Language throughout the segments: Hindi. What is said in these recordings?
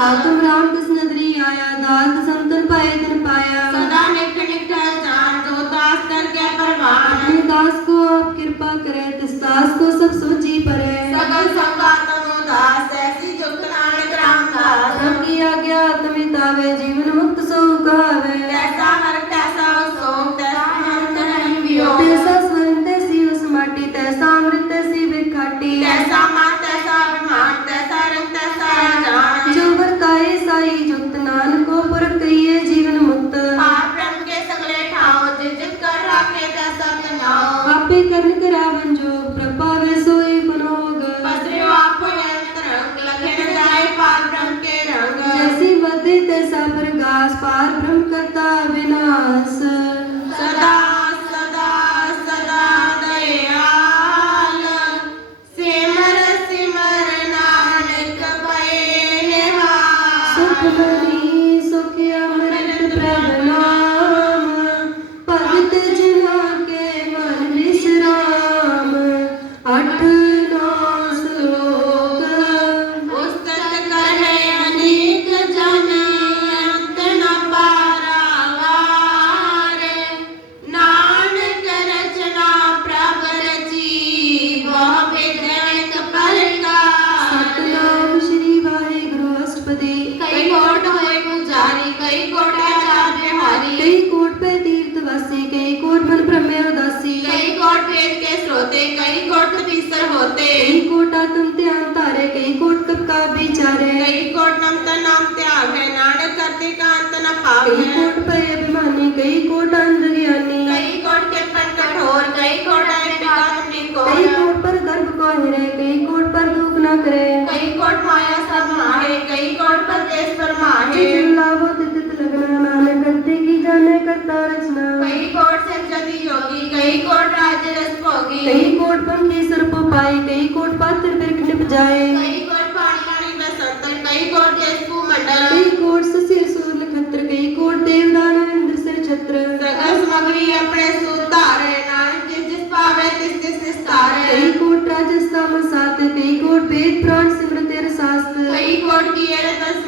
हाथम राम कृष्ण नदरी आया दास संतर पाए तर पाया सदा निकट निकट जान जो दास कर के परवान अपने दास को आप कृपा करे तिस दास को सब सोची परे सकल संगात दास ऐसी जो नानक राम दास सबकी आज्ञा आत्मितावे जीवन Thank you. காட்டும் தியாம் தாரே கை கோட் கப் கா விचारे கை கோட் நம் த नाम त्याग है नाड़ करते का अंत न पावे कई कोट पर अभिमानी कई कोट अंध ज्ञानी कई कोट के पन कठोर कई कोट कई कोट पर गर्भ को हिरे कई कोट पर दुख न करे। कई कोट माया सब माहे कई कोट पर देश पर माहे जिन लाभ तित लगना नानक करते की जाने करता रचना। योगी कई कोट राज रस पाए कई कोट पात्र बिरख निप जाए कई कोट पानी कई कोट जसकु मंडल सूर नखत्र कई कोट देवदान इंद्र सर छत्र सगल समग्री अपने सूर तारे जिस जिस पावे कई कोट राजस्थान साथ कई कोट वेद प्राण सिमरते रसास्त्र कई कोट किए रतन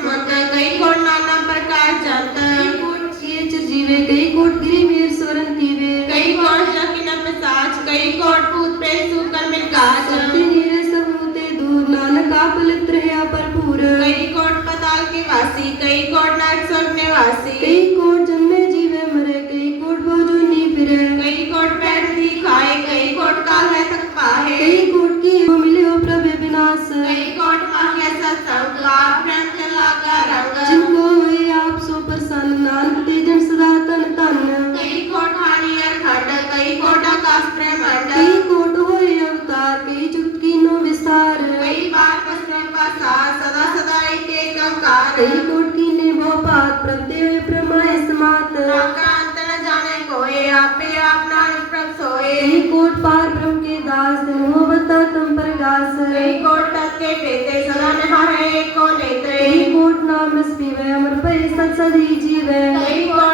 कई कोट पताल के वासी कई कोट नाइट सौ निवासी। कई कोट यही कोट पार ब्रह्म के दास मोहबता तुम पर गास। यही कोट तक के पेते सदा नहा रहे को नेत्र? यही कोट नाम स्पीवे अमर पर सत सदी जीवे। यही कोट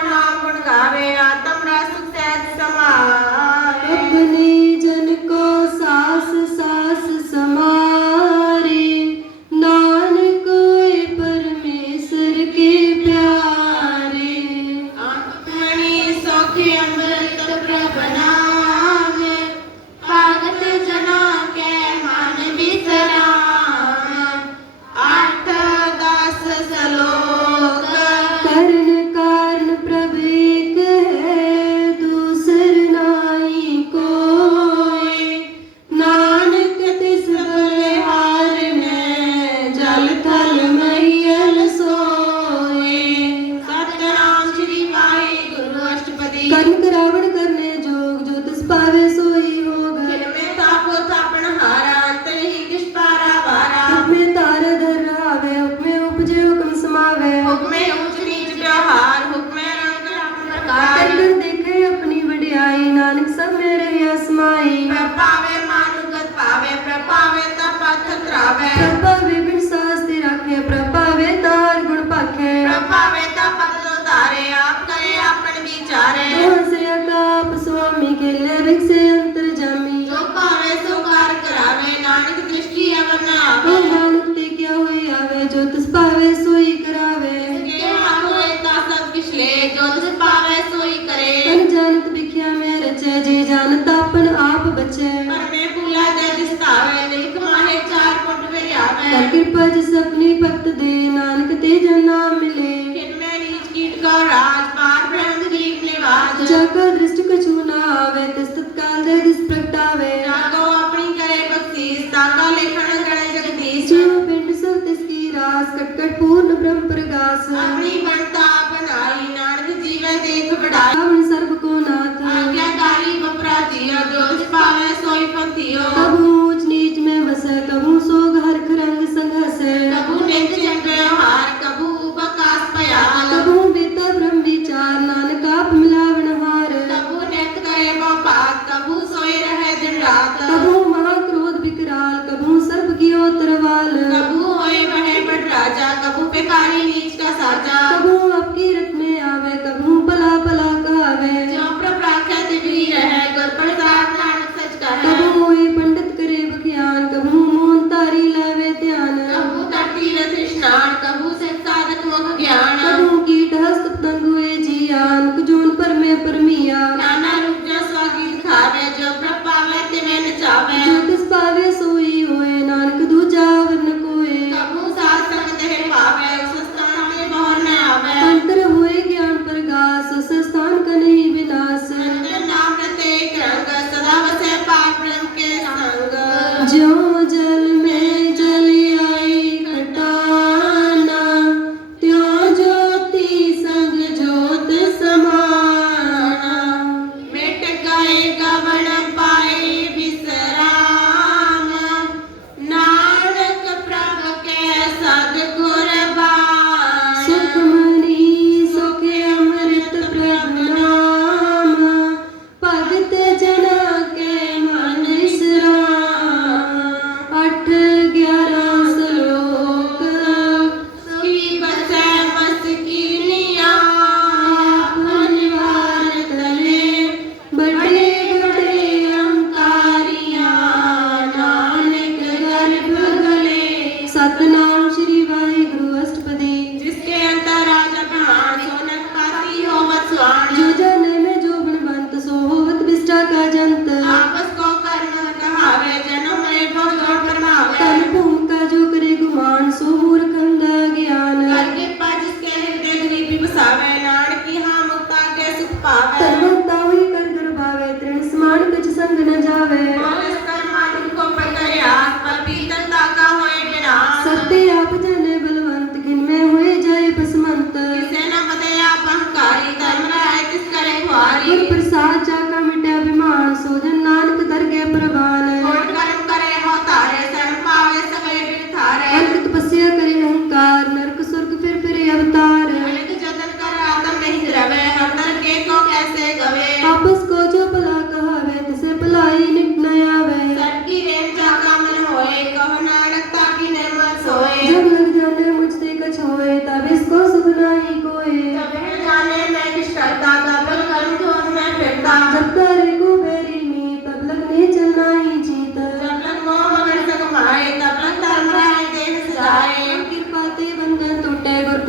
ਕਰ ਕਿਰਪਾ ਜਿਸ ਆਪਣੀ ਭਗਤ ਦੇ ਨਾਨਕ ਤੇ ਜਨਾ ਮਿਲੇ। ਕਿਨ ਮੈਂ ਨੀਚ ਕੀਟ ਕਾ ਰਾਜ ਪਾਰ ਬ੍ਰਹਮ ਦੀਪ ਨਿਵਾਸ ਜਾ ਕਾ ਦ੍ਰਿਸ਼ਟ ਕਛੂ ਨਾ ਆਵੇ ਤਿਸ ਤਤਕਾਲ ਦੇ ਦਿਸ ਪ੍ਰਗਟਾਵੇ। ਰਾਗੋ ਆਪਣੀ ਕਰੇ ਬਖਸ਼ੀਸ ਤਾਕਾ ਲਿਖਣ ਗਣੇ ਜਗਦੀਸ਼। ਜੋ ਪਿੰਡ ਸਭ ਤਿਸ ਕੀ ਰਾਸ ਕਟਕਟ ਪੂਰਨ ਬ੍ਰਹਮ ਪ੍ਰਗਾਸ। ਆਪਣੀ ਬਣ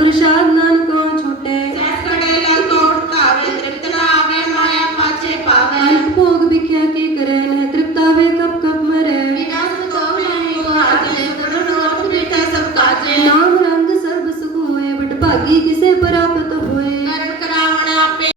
prasad na